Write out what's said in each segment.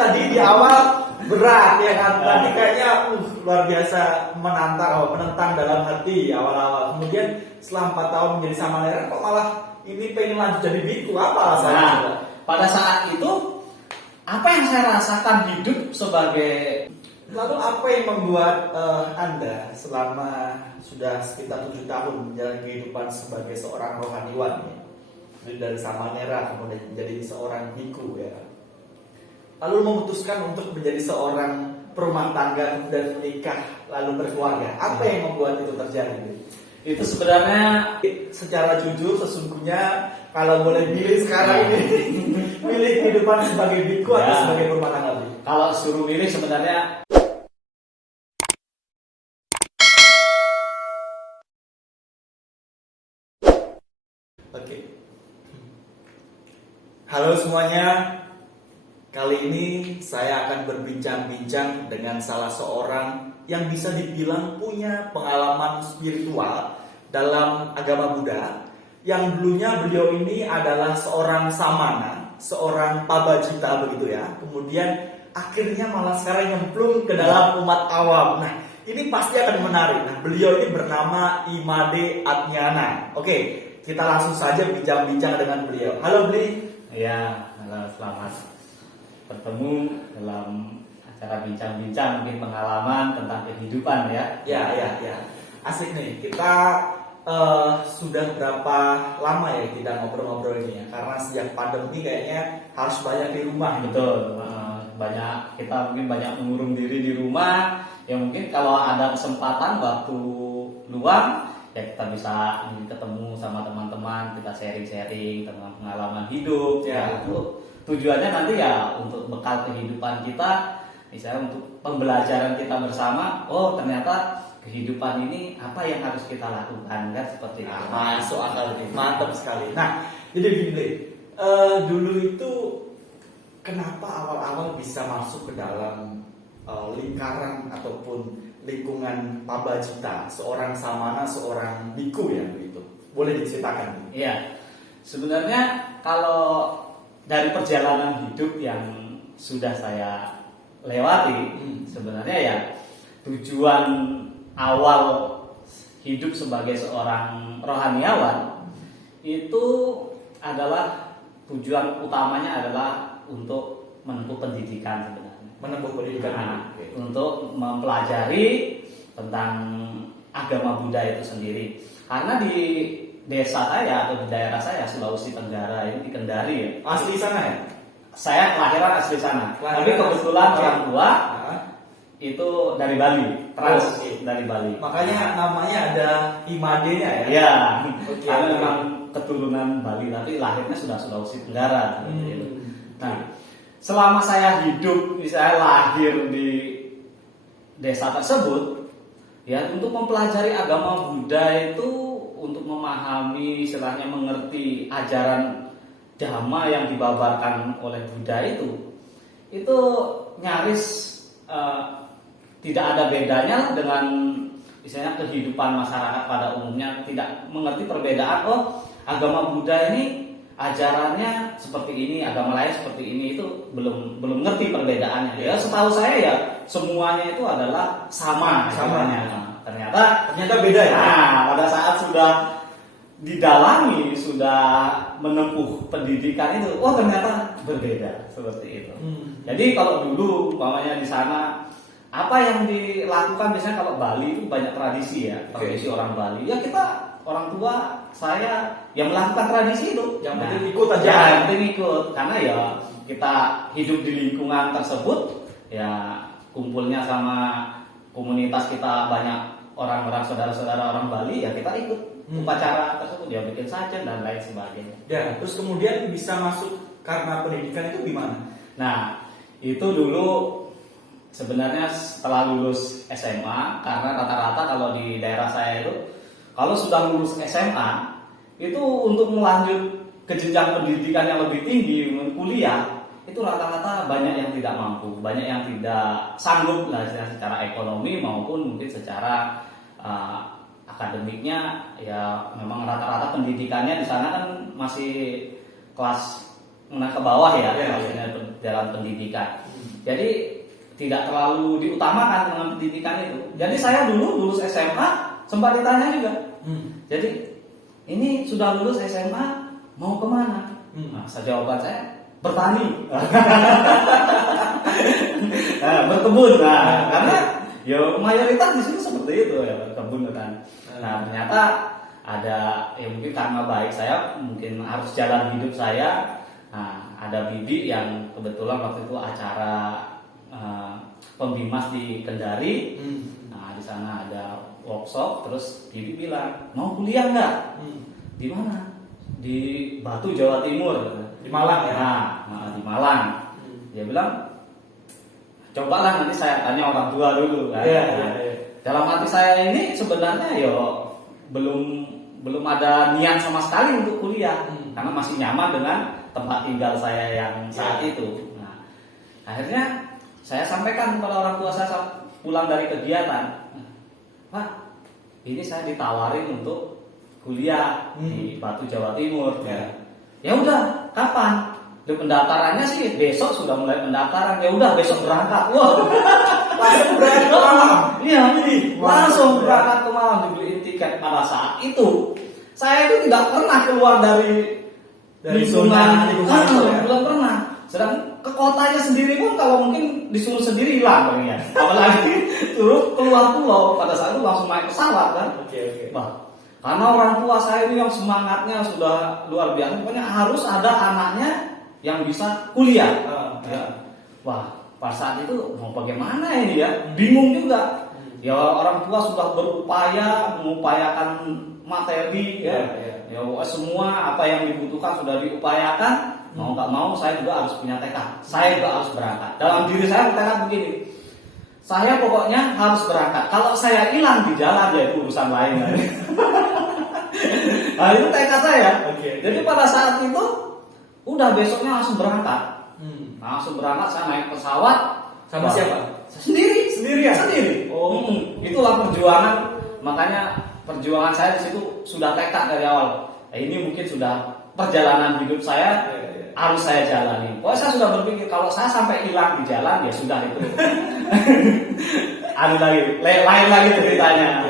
tadi di awal berat ya kan, tadi kayaknya luar biasa menentang dalam hati awal-awal. Kemudian setelah 4 tahun menjadi Samanera kok malah ini pengen lanjut jadi biku, apa alasannya? Nah, pada saat itu apa yang saya rasakan hidup sebagai. Lalu apa yang membuat Anda selama sudah sekitar 7 tahun menjalani kehidupan sebagai seorang rohaniwan ya? Dari Samanera kemudian menjadi seorang biku ya, lalu memutuskan untuk menjadi seorang perumah tangga dan menikah lalu berkeluarga? Apa yang membuat itu terjadi? Itu sebenarnya secara jujur sesungguhnya kalau boleh milih sekarang ini milih kehidupan sebagai biku atau sebagai perumah tangga? Kalau suruh milih sebenarnya oke. Halo semuanya. Kali ini saya akan berbincang-bincang dengan salah seorang yang bisa dibilang punya pengalaman spiritual dalam agama Buddha. Yang dulunya beliau ini adalah seorang samana, seorang pabajita begitu ya. Kemudian akhirnya malah sekarang nyemplung ke dalam umat awam. Nah, ini pasti akan menarik. Nah, beliau ini bernama Imade Adnyana. Oke, kita langsung saja bincang-bincang dengan beliau. Halo Bli. ya, halo, selamat bertemu dalam acara bincang-bincang mungkin pengalaman tentang kehidupan ya. Ya. Asik nih. Kita sudah berapa lama ya kita ngobrol-ngobrol ini ya? Karena sejak pandemi kayaknya harus banyak di rumah. Betul. Banyak kita mungkin banyak mengurung diri di rumah. Ya mungkin kalau ada kesempatan waktu luang ya kita bisa ketemu sama teman-teman, kita sharing-sharing tentang pengalaman hidup ya. Itu tujuannya nanti ya untuk bekal kehidupan kita, misalnya untuk pembelajaran kita bersama. Oh ternyata kehidupan ini apa yang harus kita lakukan kan, seperti itu. Masuk akal ini, mantap sekali. Nah, jadi gini, dulu itu kenapa awal-awal bisa masuk ke dalam lingkaran ataupun lingkungan pabajita, seorang samana, seorang biku ya begitu. Boleh diceritakan? Iya. Sebenarnya kalau dari perjalanan hidup yang sudah saya lewati, sebenarnya ya tujuan awal hidup sebagai seorang rohaniawan itu adalah tujuan utamanya adalah untuk menempuh pendidikan sebenarnya. Menempuh pendidikan untuk mempelajari tentang agama Buddha itu sendiri. Karena di desa saya atau di daerah saya Sulawesi Tenggara ini di Kendari ya. Asli sana ya? Saya kelahiran asli sana. Tapi kebetulan orang tua itu dari Bali, dari Bali. Makanya namanya ada Imade-nya ya? Iya. Karena memang keturunan Bali tapi lahirnya sudah Sulawesi Tenggara. Nah, selama saya hidup, saya lahir di desa tersebut, ya untuk mempelajari agama Buddha itu untuk memahami, istilahnya mengerti ajaran Dhamma yang dibabarkan oleh Buddha itu nyaris tidak ada bedanya dengan misalnya kehidupan masyarakat pada umumnya, tidak mengerti perbedaan. Oh, agama Buddha ini ajarannya seperti ini, agama lain seperti ini, itu belum ngerti perbedaannya. Ya setahu saya ya semuanya itu adalah sama. Ternyata beda ya. Nah, pada saat sudah didalami, sudah menempuh pendidikan itu, oh ternyata berbeda seperti itu. Jadi kalau dulu umpamanya di sana apa yang dilakukan biasanya kalau Bali itu banyak tradisi ya, tradisi orang Bali. Ya kita orang tua saya yang melakukan tradisi itu, yang penting ikut aja. Yang penting ikut, karena ya kita hidup di lingkungan tersebut, ya kumpulnya sama komunitas kita banyak orang-orang saudara-saudara orang Bali, ya kita ikut upacara tersebut, ya bikin sajen dan lain sebagainya. Ya, terus kemudian bisa masuk karena pendidikan itu gimana? Nah, itu dulu sebenarnya setelah lulus SMA, karena rata-rata kalau di daerah saya itu kalau sudah lulus SMA itu untuk melanjut ke jenjang pendidikan yang lebih tinggi, kuliah, itu rata-rata banyak yang tidak mampu, banyak yang tidak sanggup lah secara ekonomi maupun mungkin secara akademiknya. Ya memang rata-rata pendidikannya di sana kan masih kelas menengah ke bawah ya, maksudnya dalam pendidikan. Jadi tidak terlalu diutamakan dengan pendidikan itu. Jadi saya dulu lulus SMA sempat ditanya juga. Jadi ini sudah lulus SMA mau kemana? Nah, jawaban saya bertani, berkebun. Nah, karena ya mayoritas di sini seperti itu ya, berkebun kan. Nah, ternyata ada ya mungkin karena baik saya mungkin harus jalan hidup saya. Nah, ada bibi yang kebetulan waktu itu acara pembimas di Kendari. Nah, di sana ada workshop, terus bibi bilang mau kuliah nggak? Di mana? Di Batu, Jawa Timur. Di Malang ya? Nah, di Malang. Dia bilang cobalah nanti saya tanya orang tua dulu kan. Dalam hati saya ini sebenarnya yo belum ada niat sama sekali untuk kuliah karena masih nyaman dengan tempat tinggal saya yang saat itu. Nah, akhirnya saya sampaikan kepada orang tua saya saat pulang dari kegiatan, Pak, ini saya ditawarin untuk kuliah di Batu, Jawa Timur. Ya udah, kapan? Di pendaftarannya sih besok sudah mulai pendaftaran. Ya udah besok berangkat. Wah, langsung berangkat ke Malang. Iya, ini langsung berangkat ke Malang, dibeliin tiket. Pada saat itu saya itu tidak pernah keluar dari zona lingkungan. Belum pernah. Sedang ke kotanya sendiri pun kalau mungkin disuruh sendiri hilang ya. Apalagi suruh keluar pulau, pada saat itu langsung naik pesawat kan. Bah, karena orang tua saya ini yang semangatnya sudah luar biasa, pokoknya harus ada anaknya yang bisa kuliah. Wah, pada saat itu mau bagaimana ini ya? Bingung juga. Ya orang tua sudah berupaya mengupayakan materi ya semua apa yang dibutuhkan sudah diupayakan. Mau nggak mau saya juga harus punya tekad. Saya juga harus berangkat. Dalam diri saya bertekad begini. Saya pokoknya harus berangkat. Kalau saya hilang di jalan ya itu urusan lain. Nah itu tekad saya. Jadi pada saat itu udah besoknya langsung berangkat. Langsung berangkat, saya naik pesawat. Sama siapa? Sendiri. Itulah perjuangan. Makanya perjuangan saya di situ sudah tekad dari awal. Ini mungkin sudah perjalanan hidup saya. Harus saya jalani. Pokoknya saya sudah berpikir kalau saya sampai hilang di jalan ya sudah itu. Ada lagi, lain lagi ceritanya.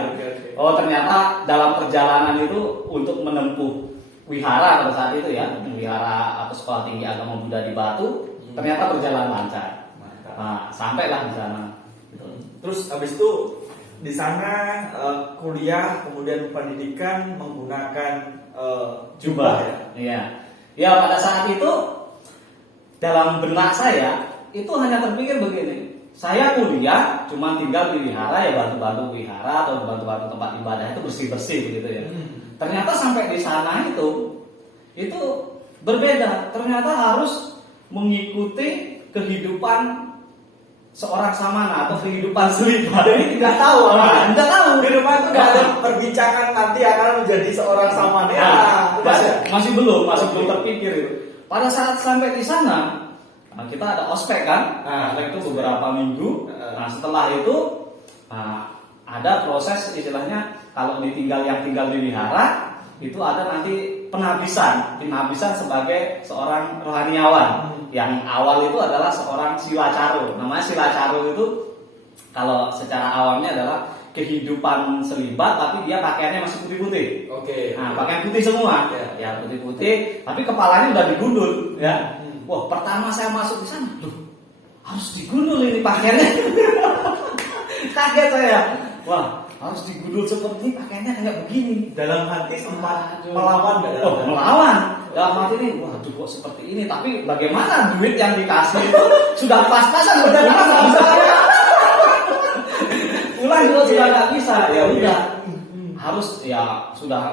Oh ternyata dalam perjalanan itu untuk menempuh wihara pada saat itu ya, wihara atau sekolah tinggi agama Buddha di Batu, ternyata berjalan lancar. Nah, sampailah di sana. Terus habis itu di sana kuliah kemudian pendidikan menggunakan jubah ya. Iya. Ya pada saat itu dalam benak saya itu hanya terpikir begini. Saya kuliah cuma tinggal di wihara ya, bantu-bantu wihara atau bantu-bantu tempat ibadah itu bersih-bersih begitu ya. Ternyata sampai di sana itu berbeda. Ternyata harus mengikuti kehidupan seorang samana atau kehidupan selibat. Jadi tidak tahu. Kehidupan itu tidak ada Nah. perbincangan nanti akan menjadi seorang samana. Masih belum terpikir itu. Pada saat sampai di sana, kita ada ospek kan. Ospek itu beberapa minggu. Nah, setelah itu ada proses istilahnya kalau tinggal di wihara itu ada nanti penabisan sebagai seorang rohaniawan. Yang awal itu adalah seorang silacaru. Namanya silacaru itu kalau secara awamnya adalah kehidupan selibat tapi dia pakaiannya masih putih-putih. Nah, pakaian putih semua. Ya, putih-putih, tapi kepalanya udah digundul ya. Wah, pertama saya masuk di sana, loh, harus digundul ini pakaiannya. Kaget saya. Wah, harus digundul seperti ini, pakaiannya kayak begini. Dalam hati sempat melawan. Melawan. Dalam hati ini, waduh kok seperti ini. Tapi bagaimana duit yang dikasih itu sudah pas-pasan, udah nggak bisa. Pulang juga sudah nggak bisa. Ya udah, harus ya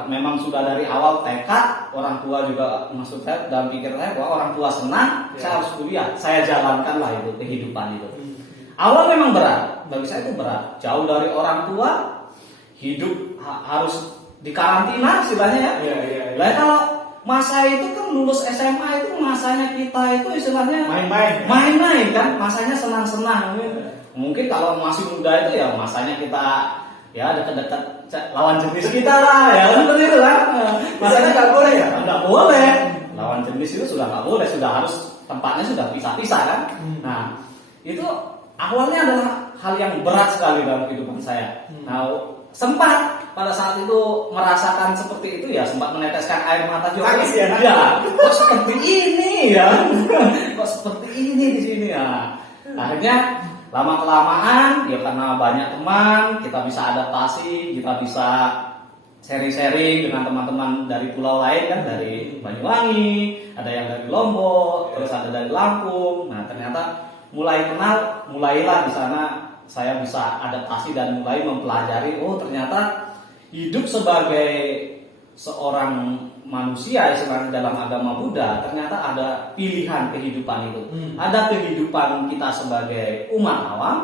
memang sudah dari awal tekad. Orang tua juga maksud saya dalam pikir saya bahwa orang tua senang, saya harus kuliah. Saya jalankanlah itu kehidupan itu. Awal memang berat, bagi saya itu berat. Jauh dari orang tua, hidup harus dikarantina istilahnya ya. Lah kalau masa itu kan lulus SMA itu masanya kita itu istilahnya main-main kan, masanya senang-senang. Mungkin kalau masih muda itu ya masanya kita ya dekat-dekat lawan jenis kita lah ya, seperti itu kan. Masanya nggak boleh ya? Nggak boleh. Lawan jenis itu sudah nggak boleh, sudah harus tempatnya sudah pisah-pisah kan. Nah itu awalnya adalah hal yang berat sekali dalam kehidupan saya. Nah, sempat pada saat itu merasakan seperti itu ya, sempat meneteskan air mata juga. Nangis ya? Ya, kok seperti ini ya? Kok seperti ini di sini ya? Akhirnya lama kelamaan ya karena banyak teman, kita bisa adaptasi, kita bisa sharing-sharing dengan teman-teman dari pulau lain kan, dari Banyuwangi, ada yang dari Lombok, terus ada dari Lampung. Nah, ternyata mulailah di sana saya bisa adaptasi dan mulai mempelajari, oh ternyata hidup sebagai seorang manusia istilahnya dalam agama Buddha, ternyata ada pilihan kehidupan itu. Ada kehidupan kita sebagai umat awam,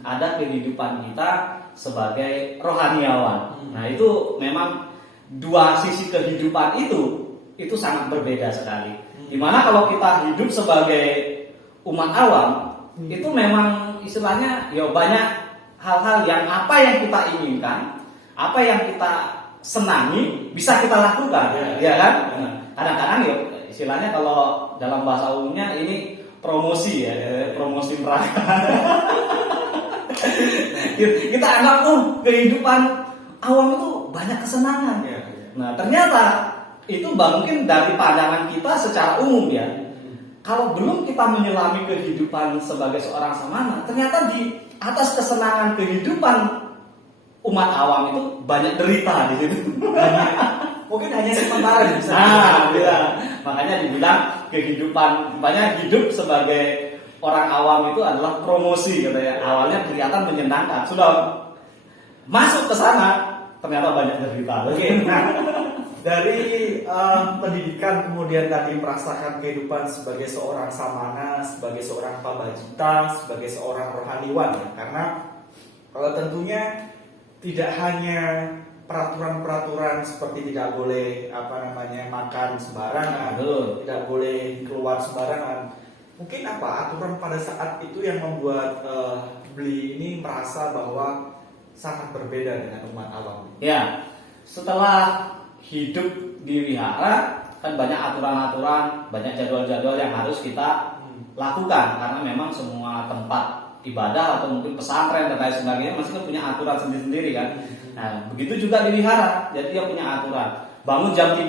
ada kehidupan kita sebagai rohaniawan. Nah, itu memang dua sisi kehidupan itu sangat berbeda sekali. Dimana kalau kita hidup sebagai umat awam, itu memang istilahnya ya banyak hal-hal yang apa yang kita inginkan, apa yang kita senangi bisa kita lakukan, ya kan? Kadang-kadang ya istilahnya kalau dalam bahasa umumnya ini promosi ya, promosi neraka. Kita anggap kehidupan awam itu banyak kesenangan. Nah, ternyata itu mungkin dari pandangan kita secara umum ya. Kalau belum kita menyelami kehidupan sebagai seorang samana, ternyata di atas kesenangan kehidupan umat awam itu banyak derita di situ. Mungkin hanya sementara bisa. Ya. Makanya dibilang hidup sebagai orang awam itu adalah promosi katanya. Awalnya kelihatan menyenangkan, sudah masuk ke sana ternyata banyak derita. Oke. Nah, dari pendidikan kemudian tadi merasakan kehidupan sebagai seorang samana, sebagai seorang pabajita, sebagai seorang rohaniwan ya. Karena tentunya tidak hanya peraturan-peraturan seperti tidak boleh makan sembarangan, tidak boleh keluar sembarangan. Mungkin aturan pada saat itu yang membuat Bli ini merasa bahwa sangat berbeda dengan umat awam. Ya, setelah hidup di wihara kan banyak aturan-aturan, banyak jadwal-jadwal yang harus kita lakukan karena memang semua tempat ibadah atau mungkin pesantren dan lain sebagainya masih punya aturan sendiri-sendiri kan. Nah, begitu juga di wihara, jadi dia punya aturan. Bangun jam 3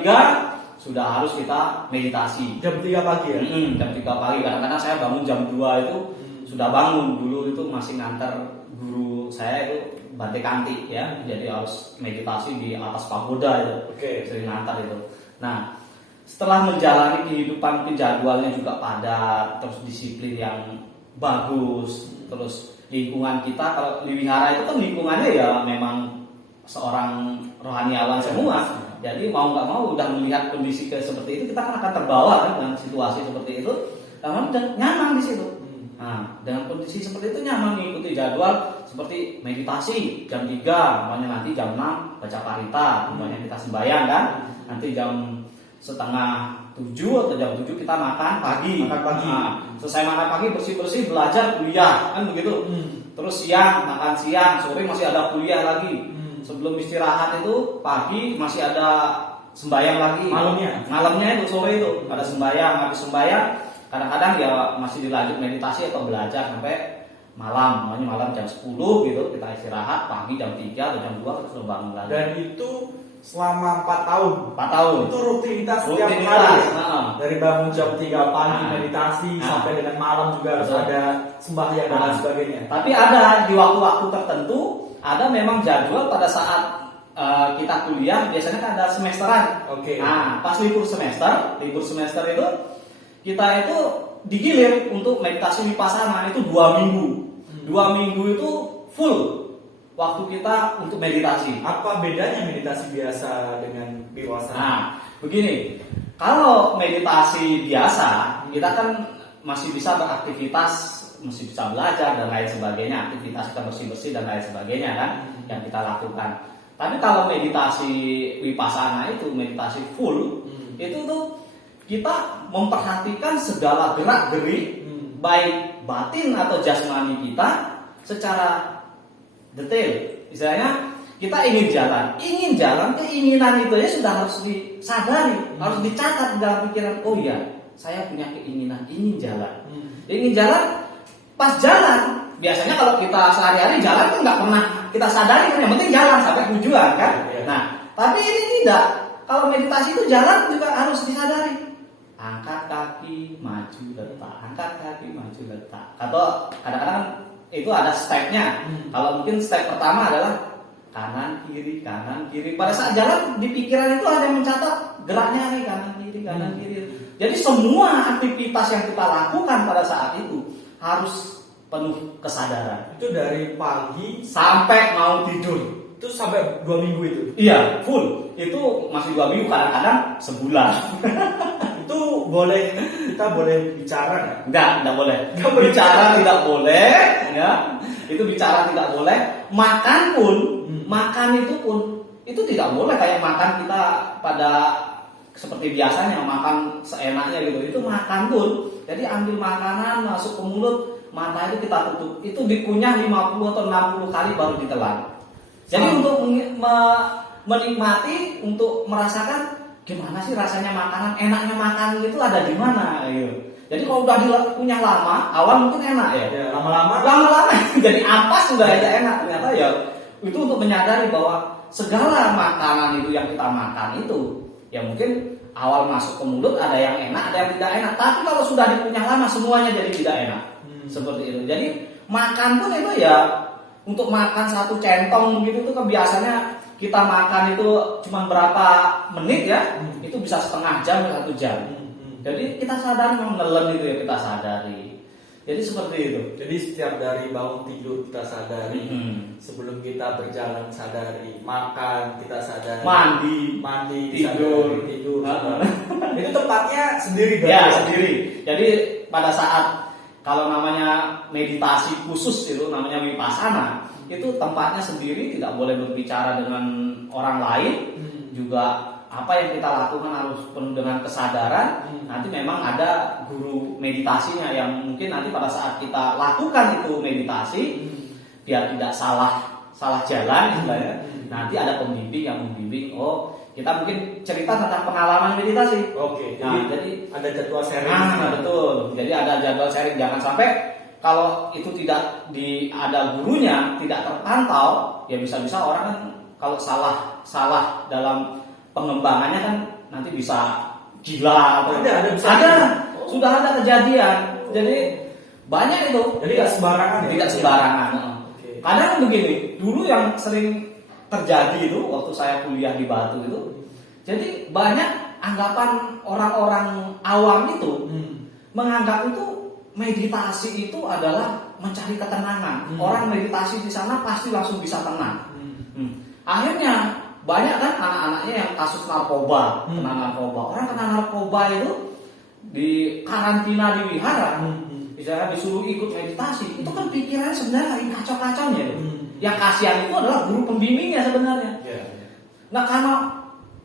sudah harus kita meditasi. Jam 3 pagi ya? Jam 3 pagi. Kadang-kadang saya bangun jam 2 itu sudah bangun. Dulu itu masih ngantar guru saya itu Bante Kanti ya. Jadi harus meditasi di atas pagoda itu. Sering ngantar itu. Nah, setelah menjalani kehidupan jadwalnya juga padat, terus disiplin yang bagus, terus lingkungan kita kalau di wihara itu kan lingkungannya ya memang seorang rohaniawan semua. Jadi mau nggak mau udah melihat kondisi seperti itu, kita kan akan terbawa kan dengan situasi seperti itu, dan nyaman di situ. Nah, dengan kondisi seperti itu nyaman mengikuti jadwal seperti meditasi jam 3, namanya nanti jam 6 baca parita, namanya kita sembahyang kan. Nanti jam setengah 7 atau jam 7 kita makan pagi. Nah, selesai makan pagi bersih-bersih belajar kuliah kan begitu. Terus siang makan siang, sore masih ada kuliah lagi. Sebelum istirahat itu pagi masih ada sembahyang lagi. Malamnya itu sore itu ada sembahyang. Habis sembahyang kadang-kadang ya masih dilanjut meditasi atau belajar sampai malam. Makanya malam jam 10 gitu kita istirahat, pagi jam 3 atau jam 2 kita sudah bangun lagi. Dan itu selama 4 tahun. 4 tahun. Itu rutinitas setiap hari. Dari bangun jam 3 pagi meditasi sampai dengan malam juga harus ada sembahyang dan lain sebagainya. Tapi ada di waktu-waktu tertentu ada memang jadwal pada saat kita kuliah biasanya kan ada semesteran. Nah, pas libur semester itu kita itu digilir untuk meditasi vipassana itu 2 minggu. 2 minggu itu full waktu kita untuk meditasi. Apa bedanya meditasi biasa dengan vipassana? Nah, begini. Kalau meditasi biasa, kita kan masih bisa beraktivitas, masih bisa belajar dan lain sebagainya, aktivitas kita bersih-bersih dan lain sebagainya kan yang kita lakukan. Tapi kalau meditasi vipassana itu meditasi full, itu tuh kita memperhatikan segala gerak-gerik baik batin atau jasmani kita secara detail. Istilahnya kita ingin jalan, keinginan itu ya sudah harus disadari, harus dicatat dalam pikiran. Oh iya, saya punya keinginan ingin jalan. Ingin jalan pas jalan, biasanya kalau kita sehari-hari jalan kan nggak pernah kita sadari kan, yang penting jalan sampai tujuan kan. Iya. Nah, tapi ini tidak. Kalau meditasi itu jalan juga harus disadari. Angkat kaki, maju letak. Angkat kaki, maju letak. Atau kadang-kadang itu ada stepnya. Kalau mungkin step pertama adalah kanan kiri kanan kiri. Pada saat jalan di pikiran itu ada yang mencatat geraknya nih kanan kiri kanan kiri. Jadi semua aktivitas yang kita lakukan pada saat itu harus penuh kesadaran. Itu dari pagi Sampai mau tidur. itu sampai 2 minggu itu. Iya, full. Itu masih 2 minggu, kadang-kadang sebulan. Itu boleh, kita boleh bicara nggak? Enggak boleh. Nggak boleh Bicara bicara. tidak boleh, ya. Itu bicara tidak boleh. Makan pun, makan itu pun itu tidak boleh kayak makan kita pada seperti biasanya makan seenaknya gitu. Itu makan pun. Jadi ambil makanan masuk ke mulut, mata itu kita tutup. Itu dikunyah 50 atau 60 kali baru ditelan. Jadi untuk menikmati, untuk merasakan gimana sih rasanya makanan, enaknya makan itu ada di mana gitu. Jadi kalau udah punya lama, awal mungkin enak ya. Ya, lama-lama jadi ampas sudah ada enak. Ternyata ya itu untuk menyadari bahwa segala makanan itu yang kita makan itu ya mungkin awal masuk ke mulut ada yang enak, ada yang tidak enak. Tapi kalau sudah dikunyah lama semuanya jadi tidak enak. Seperti itu. Jadi makan pun itu ya untuk makan satu centong begitu itu kan biasanya kita makan itu cuma berapa menit ya, itu bisa setengah jam, 1 jam. Jadi kita sadar memang nelen itu ya kita sadari. Jadi seperti itu. Jadi setiap dari bangun tidur kita sadari, sebelum kita berjalan sadari, makan kita sadari, mandi tidur. sadari, tidur. Itu tempatnya sendiri Ya berarti? sendiri. Jadi pada saat kalau namanya meditasi khusus itu namanya vipassana, itu tempatnya sendiri, tidak boleh berbicara dengan orang lain, juga apa yang kita lakukan harus penuh dengan kesadaran. Nanti memang ada guru meditasinya yang mungkin nanti pada saat kita lakukan itu meditasi, biar tidak salah jalan istilahnya. Nanti ada pembimbing yang membimbing. Oh, kita mungkin cerita tentang pengalaman meditasi. Oke, Nah, jadi ada jadwal sharing. Betul. Jadi ada jadwal sharing. Jangan sampai kalau itu tidak ada gurunya, tidak terpantau, ya bisa-bisa orang kan kalau salah dalam pengembangannya kan nanti bisa gila atau Ada. Sudah ada kejadian. Jadi banyak itu. Jadi nggak sembarangan ya? Tidak sembarangan. Oke. Kadang begini, dulu yang sering terjadi itu waktu saya kuliah di Batu itu, jadi banyak anggapan orang-orang awam itu menganggap itu meditasi itu adalah mencari ketenangan. Orang meditasi di sana pasti langsung bisa tenang. Akhirnya banyak kan anak-anaknya yang kasus narkoba, kena narkoba. Orang kena narkoba itu di karantina di wihara, misalnya disuruh ikut meditasi, itu kan pikirannya sebenarnya lagi kacau-kacaunya itu. Yang kasihan itu adalah guru pembimbingnya sebenarnya. Nah karena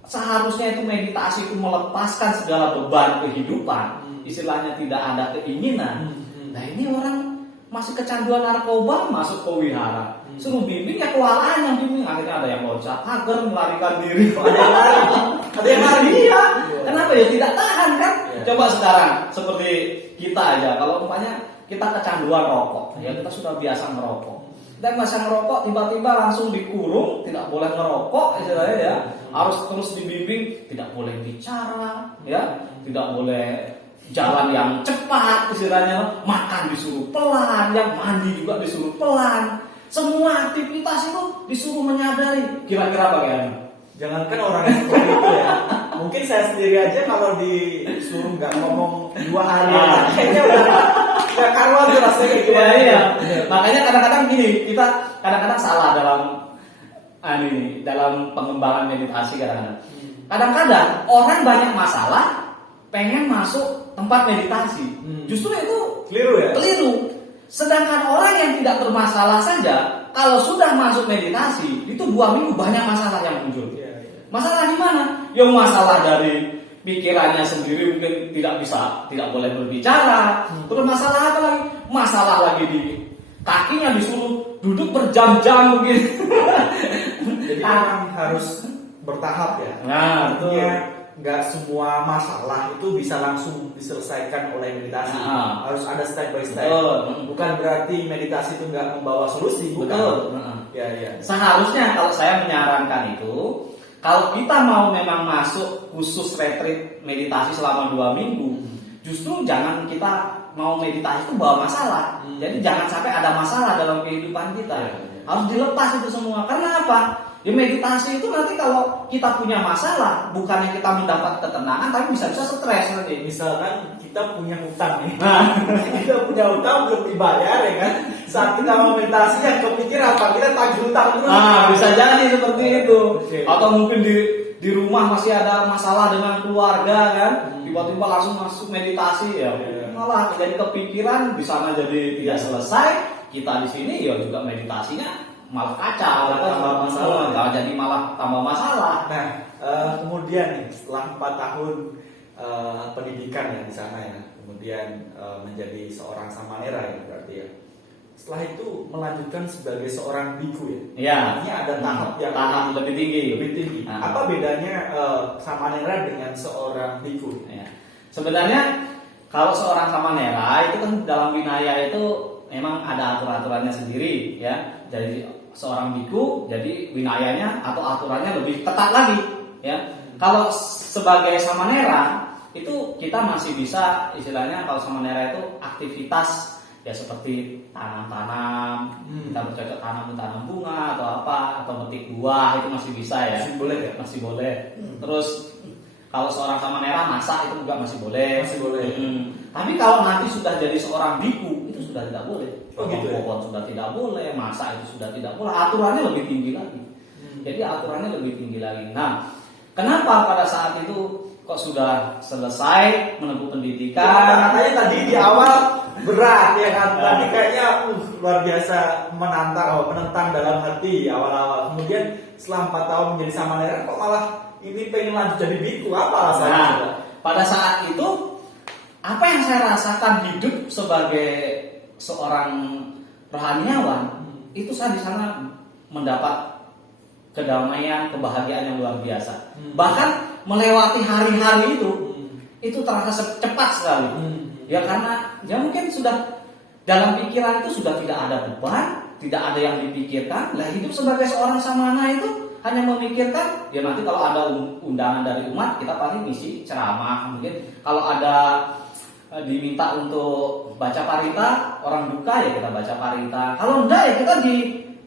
seharusnya itu meditasi itu melepaskan segala beban kehidupan, istilahnya tidak ada keinginan. Nah ini orang masih kecanduan narkoba masuk ke wihara, suruh bimbing ya kewalahan yang bimbing. Akhirnya ada yang loncat pagar melarikan diri, ada yang lari ya. Kenapa ya tidak tahan kan? Coba sekarang seperti kita aja, kalau umpamanya kita kecanduan rokok, ya kita sudah biasa merokok. Kita masa ngerokok tiba-tiba langsung dikurung, tidak boleh ngerokok istilahnya ya, harus terus dibimbing, tidak boleh bicara, ya, tidak boleh jalan yang cepat istilahnya, makan disuruh pelan, yang mandi juga disuruh pelan, semua aktivitas itu disuruh menyadari. Kira-kira bagaimana? Jangankan orang yang seperti itu ya, mungkin saya sendiri aja kalau disuruh nggak ngomong 2 hari, kayaknya udah nggak karuan tuh rasanya gitu. Iya. Makanya kadang-kadang gini, kita kadang-kadang salah dalam pengembangan meditasi kadang-kadang. Kadang-kadang orang banyak masalah, pengen masuk tempat meditasi. Justru itu Keliru ya? Keliru. Sedangkan orang yang tidak bermasalah saja, kalau sudah masuk meditasi, itu 2 minggu banyak masalah yang muncul. Masalah di mana? Yang masalah dari pikirannya sendiri mungkin tidak boleh berbicara. Terus masalah apa lagi? Masalah lagi di kakinya disuruh duduk berjam-jam begitu. Jadi orang harus bertahap ya. Nah, Artinya nggak semua masalah itu bisa langsung diselesaikan oleh meditasi. Harus ada step by step. Bukan berarti meditasi itu nggak membawa solusi, bukan. Betul. Ya. Seharusnya kalau saya menyarankan itu, kalau kita mau memang masuk khusus retreat meditasi selama 2 minggu, justru jangan kita mau meditasi itu bawa masalah. Jadi jangan sampai ada masalah dalam kehidupan kita. Harus dilepas itu semua. Karena apa? Ya meditasi itu nanti kalau kita punya masalah, bukannya kita mendapat ketenangan, tapi bisa-bisa stres nanti. Misalkan kita punya hutang nih, kita punya hutang belum dibayar ya kan? Saat kita mau meditasi yang kepikir apa? Kita tagih hutang terus. Bisa jadi seperti itu. Okay. Atau mungkin di rumah masih ada masalah dengan keluarga kan, tiba-tiba langsung masuk meditasi ya, malah jadi kepikiran, di sana jadi tidak selesai. Kita di sini ya juga meditasinya malah kacau, tambah masalah, jadi malah tambah masalah. Nah, kemudian nih setelah 4 tahun pendidikan ya di sana ya, kemudian menjadi seorang samanera ya berarti ya. Setelah itu melanjutkan sebagai seorang biku ya. Iya. Artinya ada tahap yang lebih tinggi. Apa bedanya samanera dengan seorang biku? Ya. Sebenarnya kalau seorang samanera itu kan dalam winaya itu memang ada aturan-aturannya sendiri ya. Jadi seorang biku, jadi winayanya atau aturannya lebih ketat lagi ya. Kalau sebagai samanera itu kita masih bisa istilahnya, kalau samanera itu aktivitas ya seperti tanam-tanam, kita bercocok tanam bunga atau apa, atau metik buah itu masih bisa ya. Masih boleh ya? Masih boleh. Terus kalau seorang samanera masak itu juga masih boleh. Masih boleh. Tapi kalau nanti sudah jadi seorang biku itu sudah tidak boleh. Gitu ya? Pohon sudah tidak boleh, masak itu sudah tidak boleh. Aturannya lebih tinggi lagi. Jadi aturannya lebih tinggi lagi. Nah, kenapa pada saat itu kok sudah selesai menempuh pendidikan? Katanya tadi di awal berat ya kan, tadi kayaknya luar biasa menentang dalam hati awal-awal. Kemudian setelah 4 tahun menjadi samanera kok malah ini pengen lanjut jadi biku, apa alasannya? Nah, pada saat itu apa yang saya rasakan hidup sebagai seorang rohaniawan, itu saya di sana mendapat kedamaian, kebahagiaan yang luar biasa. Bahkan melewati hari-hari itu terasa cepat sekali. Ya karena ya mungkin sudah dalam pikiran itu sudah tidak ada beban, tidak ada yang dipikirkan. Lah hidup sebagai seorang samana itu hanya memikirkan ya nanti kalau ada undangan dari umat kita pasti ngisi ceramah, mungkin kalau ada diminta untuk baca parita orang duka ya kita baca parita, kalau enggak ya kita di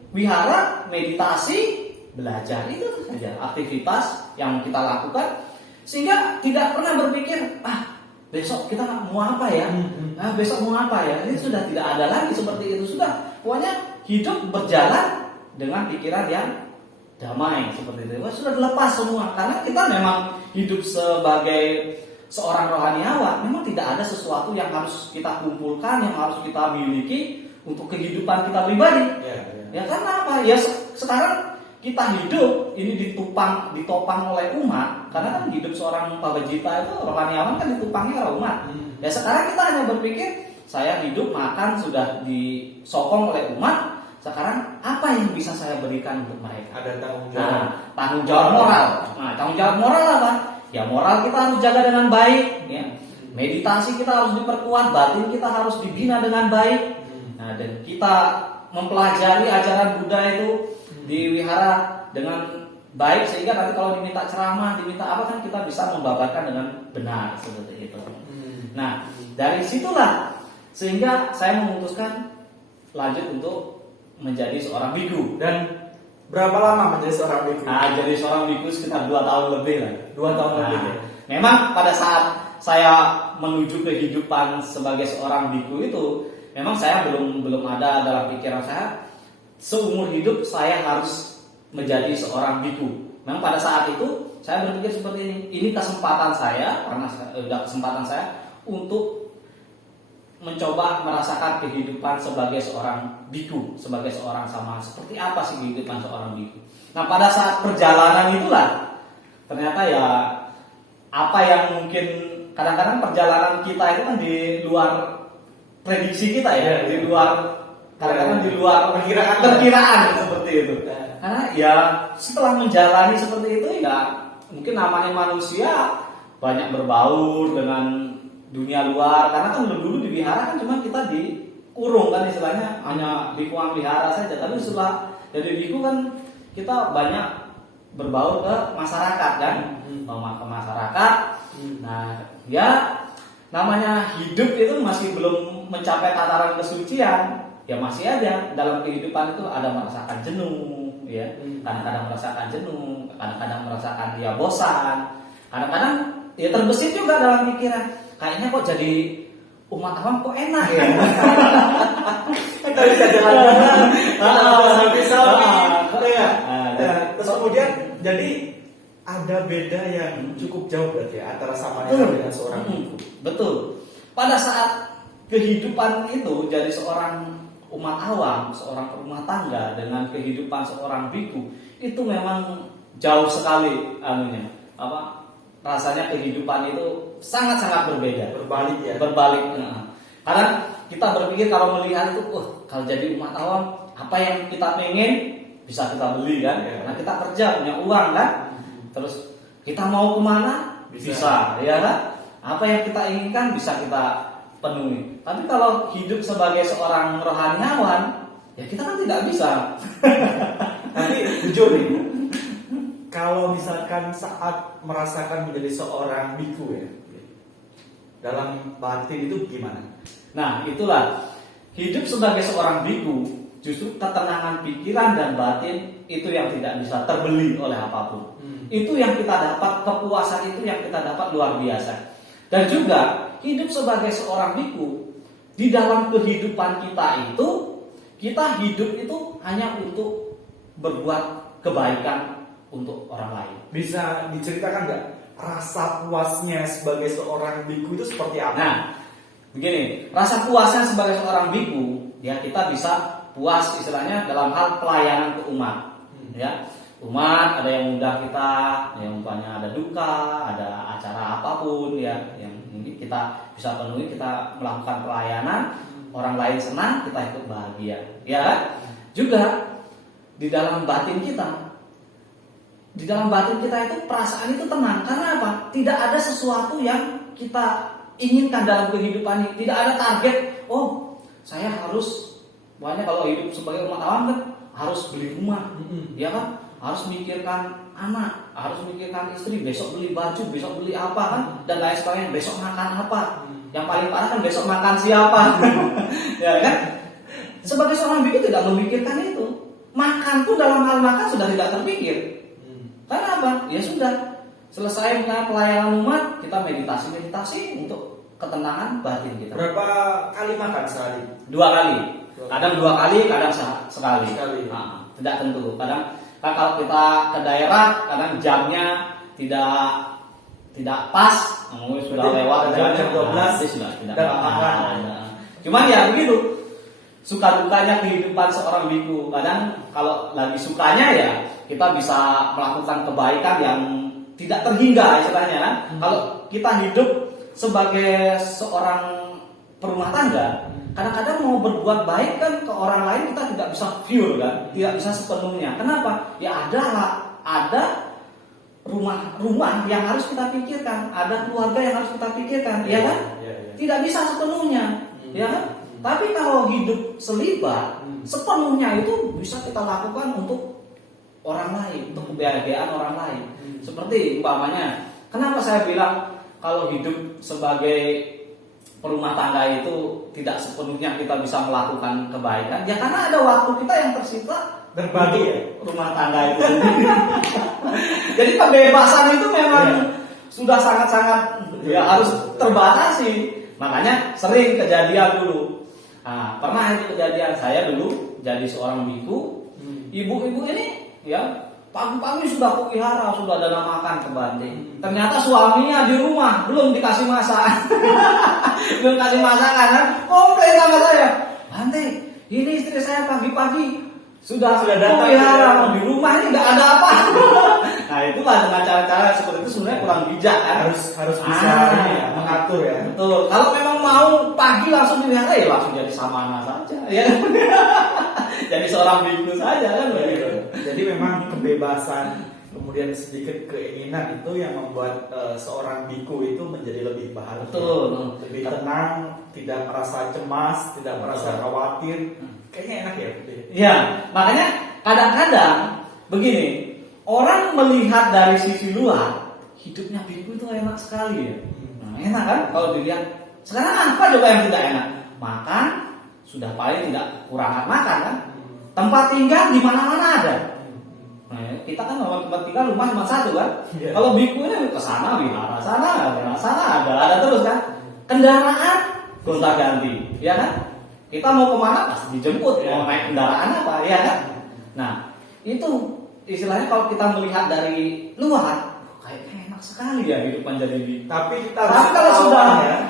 wihara meditasi belajar, itu saja aktivitas yang kita lakukan, sehingga tidak pernah berpikir besok kita mau apa ya, besok mau apa ya, ini sudah tidak ada lagi seperti itu. Sudah pokoknya hidup berjalan dengan pikiran yang damai seperti itu. Sudah lepas semua karena kita memang hidup sebagai seorang rohaniawan, memang tidak ada sesuatu yang harus kita kumpulkan, yang harus kita miliki untuk kehidupan kita pribadi. Ya karena apa? Ya sekarang kita hidup ini ditopang oleh umat, karena kan hidup seorang pabajita itu rohaniawan kan ditupangi oleh umat. Ya sekarang kita hanya berpikir saya hidup makan sudah disokong oleh umat. Sekarang apa yang bisa saya berikan untuk mereka? Ada tanggung jawab. Tanggung jawab moral. Nah, tanggung jawab moral apa? Ya moral kita harus jaga dengan baik. Ya. Meditasi kita harus diperkuat, batin kita harus dibina dengan baik. Nah, dan kita mempelajari ajaran Buddha itu di wihara dengan baik sehingga nanti kalau diminta ceramah, diminta apa kan kita bisa membabarkan dengan benar seperti itu. Nah, dari situlah sehingga saya memutuskan lanjut untuk menjadi seorang biku. Dan berapa lama menjadi seorang biku? Jadi seorang biku sekitar 2 tahun lebih lah. 2 tahun lebih. Ya? Memang pada saat saya menuju kehidupan sebagai seorang biku itu, memang saya belum ada dalam pikiran saya seumur hidup saya harus menjadi seorang biku. Memang pada saat itu saya berpikir seperti ini. Ini kesempatan saya, karena kesempatan saya untuk mencoba merasakan kehidupan sebagai seorang biku, sebagai seorang sama. Seperti apa sih kehidupan seorang biku? Nah, pada saat perjalanan itulah ternyata ya apa yang mungkin kadang-kadang perjalanan kita itu kan di luar prediksi kita ya, di luar kadang-kadang di luar perkiraan seperti itu. Karena ya setelah menjalani seperti itu ya mungkin namanya manusia banyak berbaur dengan dunia luar, karena kan dulu di wihara kan cuma kita dikurung kan istilahnya, hanya lingkungan wihara saja. Tapi setelah jadi biku kan kita banyak berbaur ke masyarakat kan, ke masyarakat. Nah, ya namanya hidup itu masih belum mencapai tataran kesucian, ya masih aja dalam kehidupan itu ada merasakan jenuh, ya kadang-kadang merasakan jenuh, kadang-kadang merasakan ya bosan, kadang-kadang ya terbesit juga dalam pikiran, kayaknya kok jadi umat awam kok enak ya. Kita bisa jalan-jalan, bisa ya. Terus kemudian jadi ada beda yang cukup jauh berarti ya, antara Samanera dengan seorang biku. Betul. Pada saat kehidupan itu jadi seorang umat awam, seorang rumah tangga dengan kehidupan seorang biku, itu memang jauh sekali anunya. Rasanya kehidupan itu sangat-sangat berbeda. Berbalik ya. Berbalik. Karena kita berpikir kalau melihat itu, kalau jadi umat awam, apa yang kita pengen bisa kita beli kan? Karena kita kerja punya uang kan? Terus kita mau kemana? Bisa, ya kan? Apa yang kita inginkan bisa kita penuhi. Tapi kalau hidup sebagai seorang rohaniawan, ya kita kan tidak bisa. Tapi jujur nih, kalau misalkan saat merasakan menjadi seorang biku ya, dalam batin itu gimana? Nah, itulah hidup sebagai seorang biku, justru ketenangan pikiran dan batin itu yang tidak bisa terbeli oleh apapun. Itu yang kita dapat, kepuasan itu yang kita dapat luar biasa. Dan juga hidup sebagai seorang biku, di dalam kehidupan kita itu, kita hidup itu hanya untuk berbuat kebaikan untuk orang lain. Bisa diceritakan nggak rasa puasnya sebagai seorang biku itu seperti apa? Nah, begini, rasa puasnya sebagai seorang biku, ya kita bisa puas istilahnya dalam hal pelayanan ke umat. Ya, umat ada yang undang kita, yang umpamanya ada duka, ada acara apapun ya, yang ini kita bisa penuhi, kita melakukan pelayanan, orang lain senang, kita ikut bahagia. Ya, juga di dalam batin kita. Di dalam batin kita itu perasaan itu tenang. Karena apa? Tidak ada sesuatu yang kita inginkan dalam kehidupan ini. Tidak ada target. Oh, saya harus, banyak kalau hidup sebagai umat awam kan harus beli rumah, ya kan? Harus mikirkan anak, harus mikirkan istri, besok beli baju, besok beli apa kan? Dan lain sebagainya. Besok makan apa? Yang paling parah kan besok makan siapa? Ya kan? Sebagai seorang biku tidak memikirkan itu. Makan pun dalam hal makan sudah tidak terpikir. Karena apa? Ya sudah, selesai dengan pelayanan umat, kita meditasi untuk ketenangan batin kita. Berapa kali makan sehari? 2 kali. Kadang 2 kali, kadang sekali. Nah, tidak tentu. Kadang kalau kita ke daerah, kadang jamnya tidak pas, sudah lewat jam 12 sudah tidak makan. Cuman ya begitu. Suka dukanya kehidupan seorang biku. Kadang kalau lagi sukanya ya kita bisa melakukan kebaikan yang tidak terhingga istilahnya kan. Kalau kita hidup sebagai seorang perumah tangga, kadang-kadang mau berbuat baik kan ke orang lain kita tidak bisa pure kan, tidak bisa sepenuhnya. Kenapa? Ya ada rumah yang harus kita pikirkan, ada keluarga yang harus kita pikirkan, ya kan? Tidak bisa sepenuhnya, ya kan? Tapi kalau hidup selibat, sepenuhnya itu bisa kita lakukan untuk orang lain, untuk kebahagiaan orang lain. Seperti umpamanya, kenapa saya bilang kalau hidup sebagai perumah tangga itu tidak sepenuhnya kita bisa melakukan kebaikan? Ya karena ada waktu kita yang tersita berbagi ya? Rumah tangga itu. Jadi kebebasan itu memang sudah sangat-sangat ya harus terbatasi. Makanya sering kejadian dulu. Nah, pernah itu kejadian saya dulu jadi seorang biku. Ibu-ibu ini ya pagi-pagi sudah ke wihara, sudah ada makan ke Banting. Ternyata suaminya di rumah belum dikasih masak. Belum kasih masakan kan? Komplain sama saya. Banting, ini istri saya pagi-pagi sudah datang wihara, di rumah ini nggak ada apa. Nah itulah dengan cara-cara seperti itu sebenarnya kurang bijak kan? Harus bisa mengatur ya. Betul. Kalau memang mau pagi langsung dilihat ya langsung jadi samana saja, ya. Jadi seorang biku saja kan begitu. Jadi memang kebebasan kemudian sedikit keinginan itu yang membuat seorang biku itu menjadi lebih bahagia, Betul. lebih tenang, tidak merasa cemas, tidak merasa khawatir. Kayaknya enak ya. Ya, makanya kadang-kadang begini, orang melihat dari sisi luar, hidupnya biku itu enak sekali ya. Nah, enak kan kalau dilihat. Sekarang apa juga yang tidak enak? Makan, sudah paling tidak kurangan makan kan. Tempat tinggal di mana-mana ada. Nah, kita kan orang tempat tinggal rumah cuma satu kan. Yeah. Kalau biku ini ke sana wihara sana ada terus kan. Kendaraan gonta-ganti, ya kan? Kita mau kemana pasti dijemput, mau naik kendaraan apa, ya kan? Nah, itu istilahnya kalau kita melihat dari luar, kayaknya enak sekali ya hidup menjadi biku. Tapi kita Tapi kalau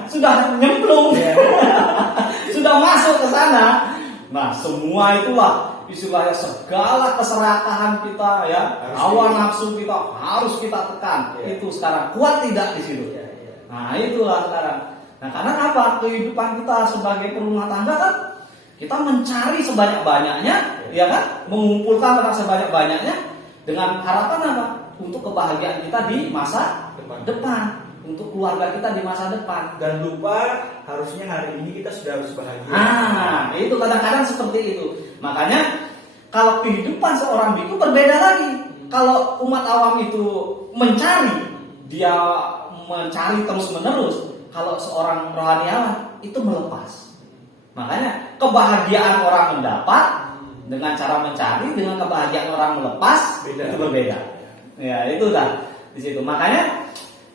sudah nyemplung, sudah masuk ke sana, nah semua itulah istilahnya segala keserakahan kita ya, hawa nafsu kita harus kita tekan. Itu sekarang kuat tidak di situ. Nah itulah sekarang. Nah karena apa? Kehidupan kita sebagai perumah tangga kan kita mencari sebanyak-banyaknya, ya kan? Mengumpulkan barang sebanyak-banyaknya dengan harapan apa? Untuk kebahagiaan kita di masa depan. Untuk keluarga kita di masa depan. Dan lupa harusnya hari ini kita sudah harus bahagia. Nah, itu kadang-kadang seperti itu. Makanya kalau kehidupan seorang biku berbeda lagi. Kalau umat awam itu mencari, dia mencari terus-menerus. Kalau seorang rohaniawan itu melepas. Makanya kebahagiaan orang mendapat dengan cara mencari, dengan kebahagiaan orang melepas itu berbeda. Ya, itu dah di situ. Makanya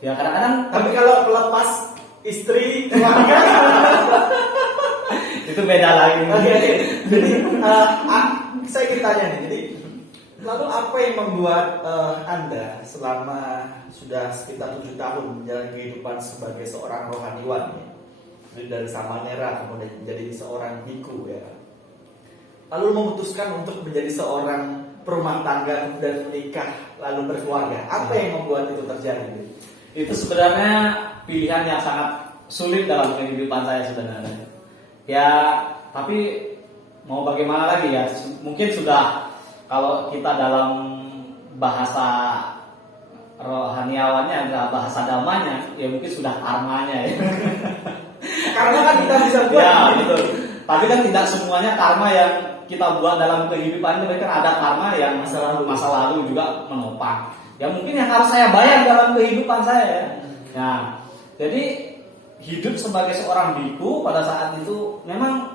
ya kadang-kadang, tapi kalau melepas istri, keluarga itu beda lagi. Jadi saya ingin tanya nih. Jadi lalu apa yang membuat Anda selama sudah sekitar 7 tahun menjalani kehidupan sebagai seorang rohaniwan ya? Dari Samanera kemudian menjadi seorang biku ya. Lalu memutuskan untuk menjadi seorang perumah tangga dan menikah lalu berkeluarga. Apa yang membuat itu terjadi? Itu sebenarnya pilihan yang sangat sulit dalam kehidupan saya sebenarnya. Ya, tapi mau bagaimana lagi ya? Mungkin sudah, kalau kita dalam bahasa rohaniawannya, bahasa damanya, ya mungkin sudah karmanya ya. Karena kan kita bisa buat. Ya, betul. Tapi kan tidak semuanya karma yang kita buat dalam kehidupan itu, kan ada karma yang masa lalu juga menopang. Ya mungkin yang harus saya bayar dalam kehidupan saya ya. Nah, jadi hidup sebagai seorang biku pada saat itu memang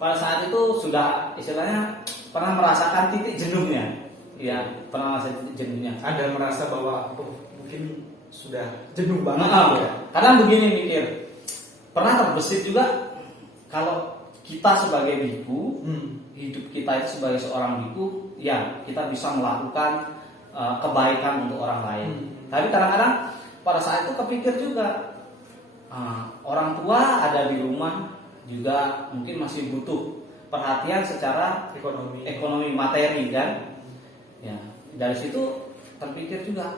pada saat itu sudah istilahnya pernah merasakan titik jenuhnya. Ya, pernah merasakan titik jenuhnya. Ada merasa bahwa mungkin sudah jenuh banget ya. Kadang begini mikir. Pernah terbesit juga kalau kita sebagai biku, hidup kita itu sebagai seorang biku, ya kita bisa melakukan kebaikan untuk orang lain. Tapi kadang-kadang pada saat itu kepikir juga orang tua ada di rumah juga mungkin masih butuh perhatian secara ekonomi materi kan. Ya, dari situ terpikir juga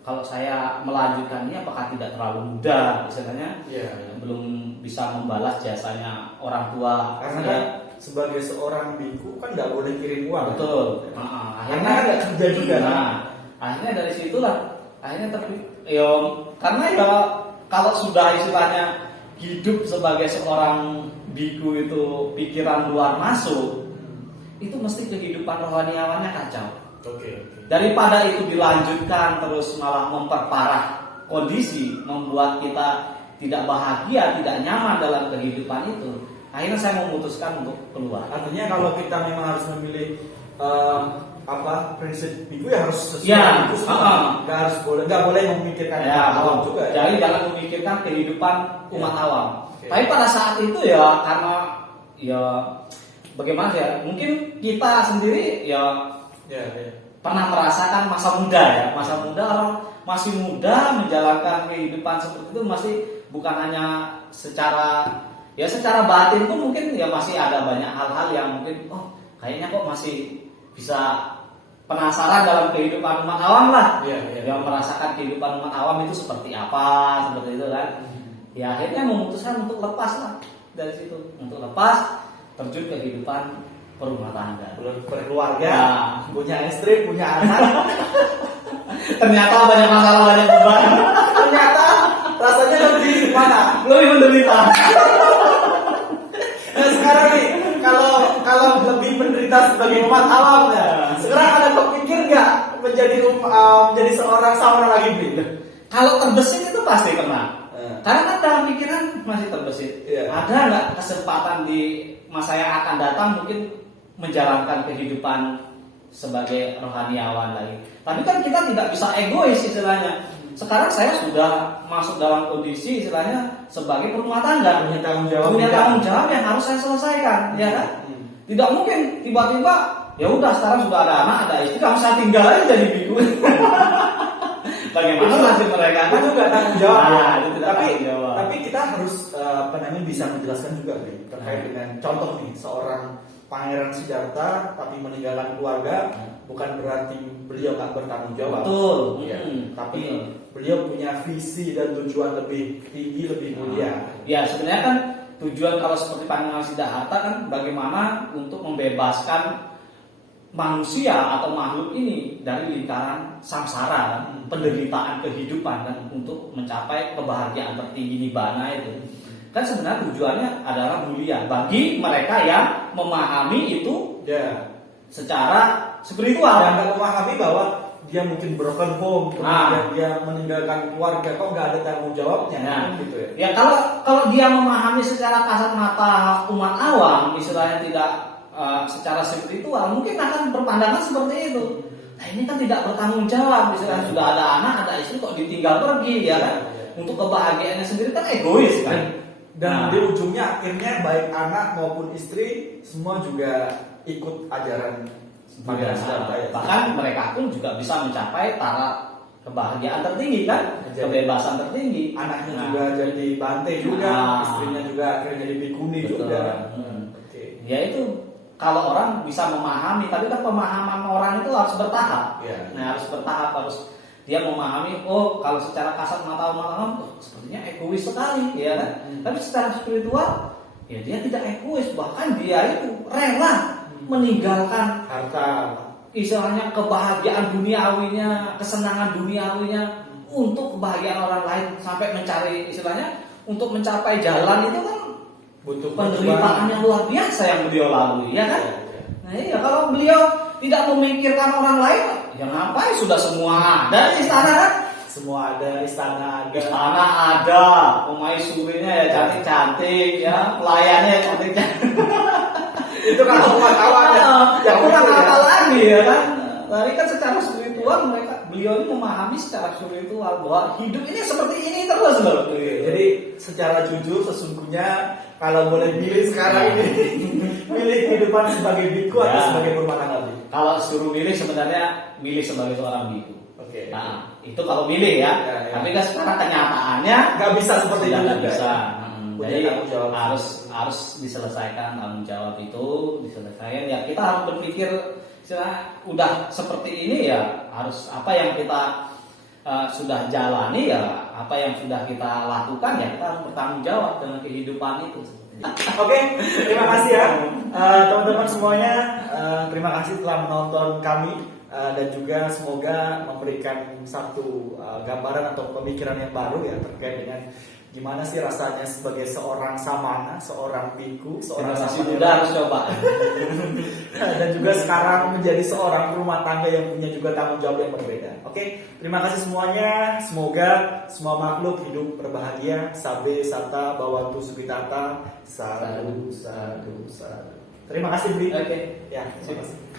kalau saya melanjutkannya apakah tidak terlalu mudah istilahnya, belum bisa membalas jasanya orang tua. Karena kan sebagai seorang biku kan nggak boleh kirim uang. Betul. Akhirnya kan nggak kerja juga. Akhirnya dari situlah akhirnya karena ya kalau sudah istilahnya hidup sebagai seorang biku itu pikiran luar masuk, itu mesti kehidupan rohaniawannya kacau. Daripada itu dilanjutkan terus malah memperparah kondisi, membuat kita tidak bahagia, tidak nyaman dalam kehidupan itu. Akhirnya saya memutuskan untuk keluar. Artinya kalau kita memang harus memilih prinsip biku ya harus sesuai biku. Nggak boleh memikirkan awam juga. Jadi jangan memikirkan kehidupan umat awam. Tapi pada saat itu ya karena ya bagaimana ya? Mungkin kita sendiri pernah merasakan masa muda ya. Masa muda orang masih muda menjalankan kehidupan seperti itu masih bukan hanya secara batin pun mungkin ya masih ada banyak hal-hal yang mungkin kayaknya kok masih bisa penasaran dalam kehidupan umat awam lah. Yang merasakan kehidupan umat awam itu seperti apa, seperti itu kan. Ya akhirnya memutuskan untuk lepas lah dari situ, untuk lepas terjun ke kehidupan perumah tangga, berkeluarga, punya istri, punya anak. Ternyata banyak masalah, banyak beban. Ternyata rasanya lebih mana? Lebih menderita. Nah, sekarang nih, kalau lebih menderita sebagai umat alam ya, sekarang ada kepikir nggak menjadi seorang sama lagi, Bri? Kalau terbesit itu pasti pernah. Eh. Karena kan dalam pikiran masih terbesit. Iya. Ada nggak kesempatan di masa yang akan datang mungkin menjalankan kehidupan sebagai rohaniawan lagi. Tapi kan kita tidak bisa egois istilahnya. Sekarang saya sudah masuk dalam kondisi istilahnya sebagai perumah tangga, Punya tanggung jawab. punya tanggung jawab yang harus saya selesaikan, ya kan? Tidak mungkin tiba-tiba ya udah sekarang sudah ada anak, ada istri, kamu saya tinggal aja jadi biku. Bagaimana nasib mereka? Itu juga tanggung jawab. Nah, itu tidak tapi tanggung jawab. tapi kita harus bisa menjelaskan juga, Bri, terkait dengan contoh nih seorang Pangeran Siddhartha tapi meninggalkan keluarga, bukan berarti beliau nggak bertanggung jawab. Betul. Ya, tapi Betul. beliau punya visi dan tujuan lebih tinggi, lebih mulia. Ya sebenarnya kan tujuan kalau seperti Pangeran Siddhartha kan bagaimana untuk membebaskan manusia atau makhluk ini dari lingkaran samsara, penderitaan kehidupan kan, untuk mencapai kebahagiaan tertinggi nibbana itu. Kan sebenarnya tujuannya adalah mulia bagi mereka yang memahami itu Ya, secara spiritual. yang nggak memahami bahwa dia mungkin broken home, kemudian dia meninggalkan keluarga, kok nggak ada tanggung jawabnya, Nah, kan gitu ya. Ya kalau dia memahami secara kasat mata umat awam, istilahnya tidak secara spiritual, mungkin akan berpandangan seperti itu. Nah ini kan tidak bertanggung jawab, misalnya sudah ada anak, ada istri kok ditinggal pergi, ya kan? Untuk kebahagiaannya sendiri kan egois kan. Dan di ujungnya akhirnya baik anak maupun istri semua juga ikut ajaran Pangeran Siddhartha ya. Bahkan mereka pun juga bisa mencapai taraf kebahagiaan tertinggi kan, kebebasan tertinggi. Anaknya Nah. juga jadi bante juga, Nah. istrinya juga akhirnya jadi bikuni Betul. juga. Oke. Ya itu kalau orang bisa memahami, tapi kan pemahaman orang itu harus bertahap. Iya. Nah harus bertahap, harus dia memahami. Oh kalau secara kasat mata umat sepertinya egois sekali, ya kan? Tapi secara spiritual, ya dia tidak egois, bahkan dia itu rela meninggalkan Harta. istilahnya kebahagiaan duniawinya, kesenangan duniawinya untuk kebahagiaan orang lain, sampai mencari istilahnya untuk mencapai jalan itu kan Butuh penderitaan yang luar biasa yang beliau lalui, ya kan? Nah iya, kalau beliau tidak memikirkan orang lain, ya ngapain, sudah semua ada di istana kan? Semua ada, istana ada. Istana ada, pemaisurinya ya cantik-cantik, ya pelayannya ya cantik-cantik. Itu kalau umat awam Ya kurang apa lagi ya kan? Tapi kan secara spiritual beliau ini memahami secara spiritual bahwa hidup ini seperti ini terus loh. Jadi secara jujur sesungguhnya kalau boleh milih sekarang ini, milih kehidupan sebagai biku atau Ya. sebagai berumah tangga? Kalau suruh milih sebenarnya milih sebagai seorang biku. Oke. Nah, itu kalau milih ya. Ya, ya. Tapi kan sekarang kenyataannya Nggak bisa seperti itu sudah nggak juga. bisa. Punya Jadi tanggung jawab. harus diselesaikan tanggung jawab itu, diselesaikan. Ya kita harus berpikir, udah seperti ini ya harus apa yang kita sudah jalani ya, apa yang sudah kita lakukan ya kita harus bertanggung jawab dengan kehidupan itu. Oke, terima kasih ya teman-teman semuanya. Terima kasih telah menonton kami dan juga semoga memberikan satu gambaran atau pemikiran yang baru ya terkait dengan gimana sih rasanya sebagai seorang samana, seorang biku, seorang Generasi samana. muda harus coba. Dan juga sekarang menjadi seorang rumah tangga yang punya juga tanggung jawab yang berbeda. Oke, terima kasih semuanya. Semoga semua makhluk hidup berbahagia. Sabe sata bawantu sukitata. Sadu, sadu, sadu. Terima kasih, Bri. Oke. Ya, terima kasih.